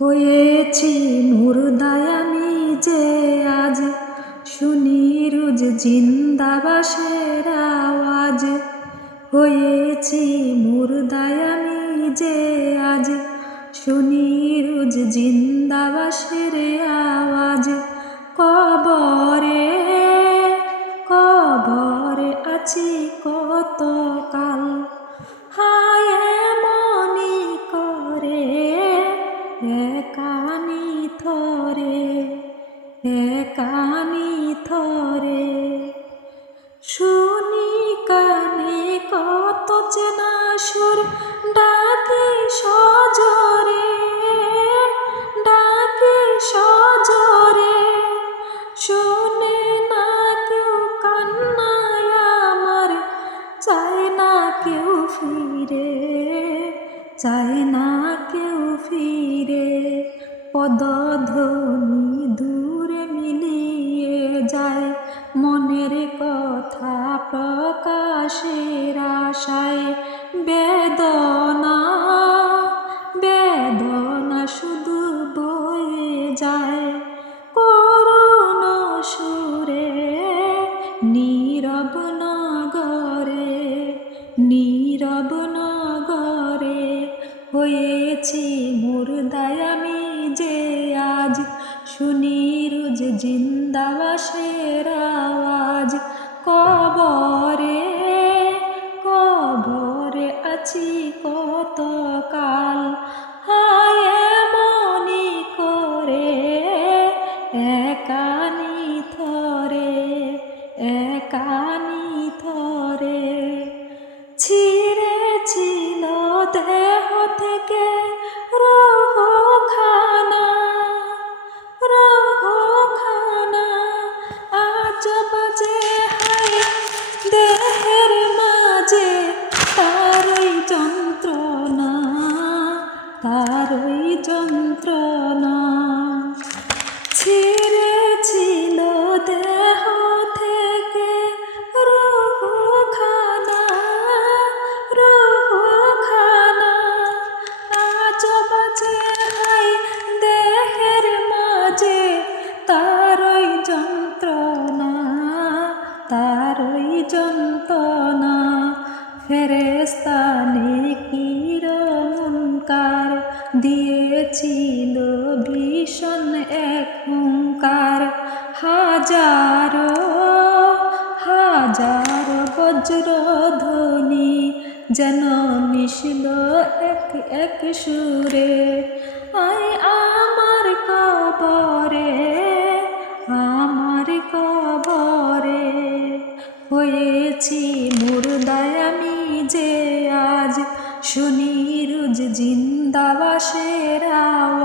হয়েছি মুর্দায় আমি যে আজ শুনি রোজ জিন্দাবাসের আওয়াজ। হয়েছি মুর্দায় আমি যে আজ শুনি রোজ জিন্দাবাসের আওয়াজ। কবরে কবরে আছি কত কাল, হায় মনি করে একানি থরে একানি থরে। শুনি কানে কত চেনা সুর ডাকে সজরে ডাকে সজরে। শুনে না কেউ কান্নায় আমার, চায় না কেউ ফিরে চায় না কেউ ফিরে। পদধ্বনি দূরে মিলিয়ে যায়, মনের কথা প্রকাশের আশায়। বেদনা বেদনা শুধু বয়ে যায় করুণ সুরে নীরব নগরে নীরব নগরে। হয়েছি মুর্দায় আমি যে আজ শুনি রোজ জিন্দাবাসের আওয়াজ। কবরে কবরে আছি কত কাল, হায় মনি করে একানি থরে একানি থরে। ছিঁড়েছিল দেহ থেকে রহ খানা আজ বাজে হায় দেহের মাঝে তারই যন্ত্রণা তারই যন্ত্রণা। ছিঁড়েছিল দেহ থেকে রহ খানা আজ বাজে হায় দেহের মাঝে তারই যন্ত্রণা তারই যন্ত্রণা। ফেরেশতা নেকির মুনকার দিয়েছিল ভীষণ এক হুঙ্কার। হাজারো হাজারো বজ্রধ্বনি যেন মিশল এক এক সুরে। আয় আমার কবরে আমার কবরে। হয়েছি মুর্দায় আমি যে আজ শুনি রোজ জিন্দাবাসের আওয়াজ।